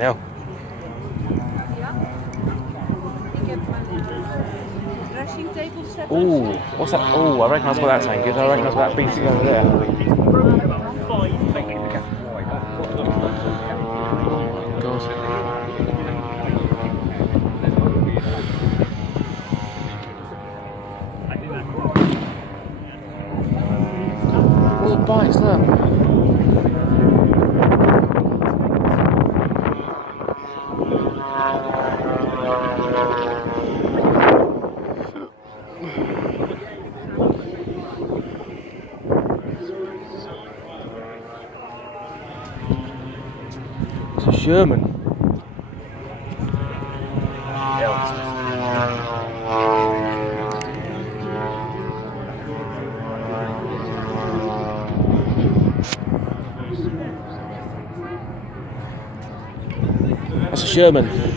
hell. Ooh, what's that? Oh, I recognise what that tank is. I recognise that beastie over there. God. All the bikes, look. It's a Sherman. That's a Sherman.